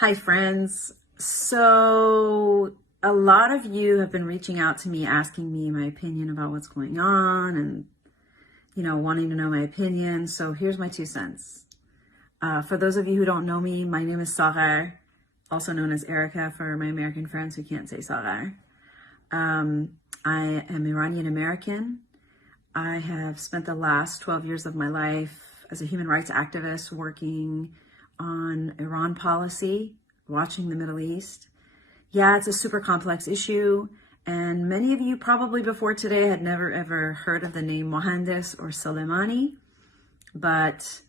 Hi, friends. So a lot of you have been reaching out to me, asking me my opinion about what's going on and, wanting to know my opinion. So here's my 2 cents. For those of you who don't know me, my name is Sagar, also known as Erica for my American friends who can't say Sagar. I am Iranian-American. I have spent the last 12 years of my life as a human rights activist working on Iran policy, watching the Middle East. Yeah, it's a super complex issue, and many of you probably before today had never ever heard of the name Mohandes or Soleimani, but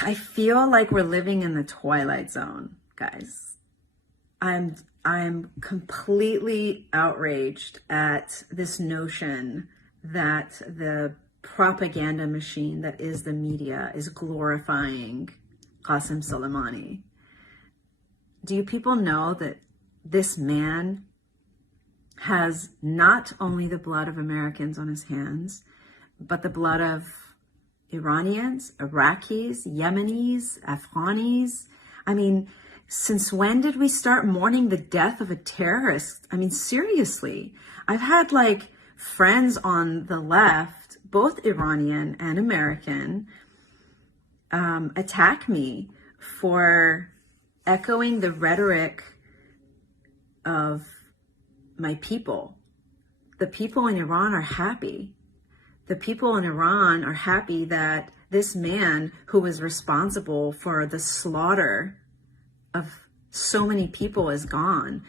I feel like we're living in the twilight zone, guys. I'm completely outraged at this notion that the propaganda machine that is the media is glorifying Qassem Soleimani. Do you people know that this man has not only the blood of Americans on his hands, but the blood of Iranians, Iraqis, Yemenis, Afghanis? I mean, since when did we start mourning the death of a terrorist? I mean, seriously, I've had friends on the left, both Iranian and American, attack me for echoing the rhetoric of my people. The people in Iran are happy. The people in Iran are happy that this man who was responsible for the slaughter of so many people is gone.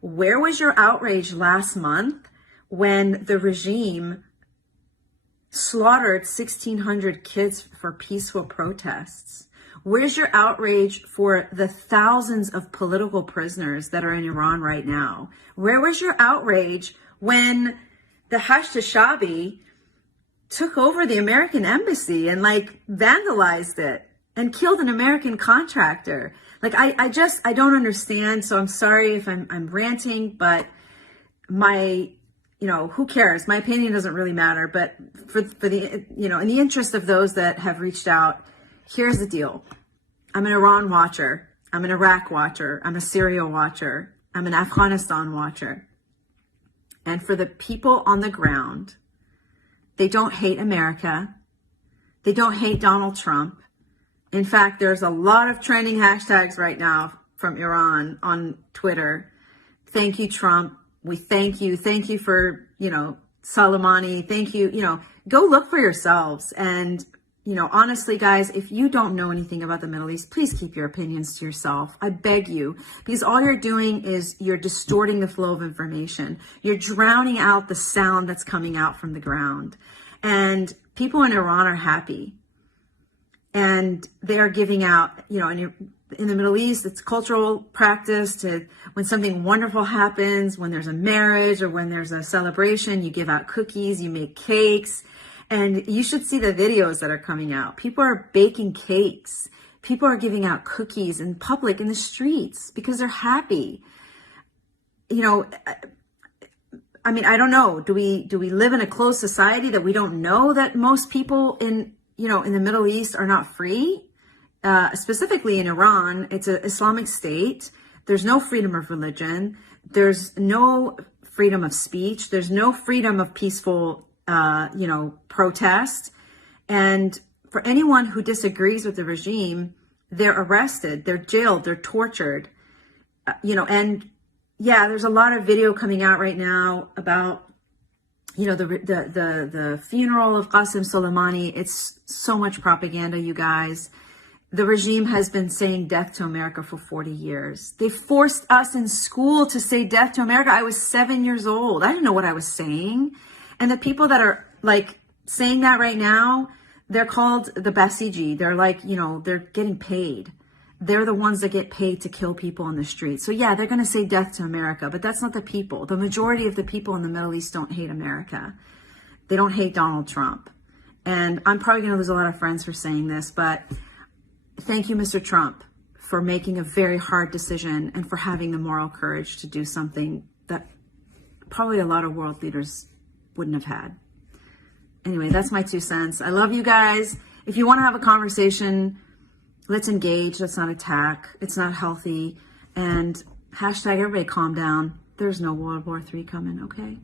Where was your outrage last month when the regime slaughtered 1,600 kids for peaceful protests? Where's your outrage for the thousands of political prisoners that are in Iran right now? Where was your outrage when the Hashtashabi took over the American embassy and vandalized it and killed an American contractor? I don't understand. So I'm sorry if I'm ranting, but who cares? My opinion doesn't really matter, but for the, in the interest of those that have reached out, here's the deal. I'm an Iran watcher. I'm an Iraq watcher. I'm a Syria watcher. I'm an Afghanistan watcher. And for the people on the ground, they don't hate America. They don't hate Donald Trump. In fact, there's a lot of trending hashtags right now from Iran on Twitter. Thank you, Trump. We thank you. Thank you for, Soleimani. Thank you. Go look for yourselves. And, honestly, guys, if you don't know anything about the Middle East, please keep your opinions to yourself. I beg you, because all you're doing is you're distorting the flow of information. You're drowning out the sound that's coming out from the ground. And people in Iran are happy. And they're giving out, in the Middle East, it's cultural practice to, when something wonderful happens, when there's a marriage or when there's a celebration, you give out cookies, you make cakes, and you should see the videos that are coming out. People are baking cakes. People are giving out cookies in public, in the streets, because they're happy. I don't know. Do we live in a closed society that we don't know that most people in the Middle East are not free? Specifically in Iran, it's an Islamic state. There's no freedom of religion. There's no freedom of speech. There's no freedom of peaceful, protest. And for anyone who disagrees with the regime, they're arrested, they're jailed, they're tortured, and yeah, there's a lot of video coming out right now about, the funeral of Qassem Soleimani. It's so much propaganda, you guys. The regime has been saying death to America for 40 years. They forced us in school to say death to America. I was 7 years old. I didn't know what I was saying. And the people that are saying that right now, they're called the Basiji. They're they're getting paid. They're the ones that get paid to kill people on the street. So yeah, they're going to say death to America, but that's not the people. The majority of the people in the Middle East don't hate America. They don't hate Donald Trump. And I'm probably going to lose a lot of friends for saying this, but thank you, Mr. Trump, for making a very hard decision and for having the moral courage to do something that probably a lot of world leaders wouldn't have had. Anyway, that's my 2 cents. I love you guys. If you want to have a conversation, Let's engage. Let's not attack. It's not healthy. And hashtag everybody calm down. There's no World War III coming, okay?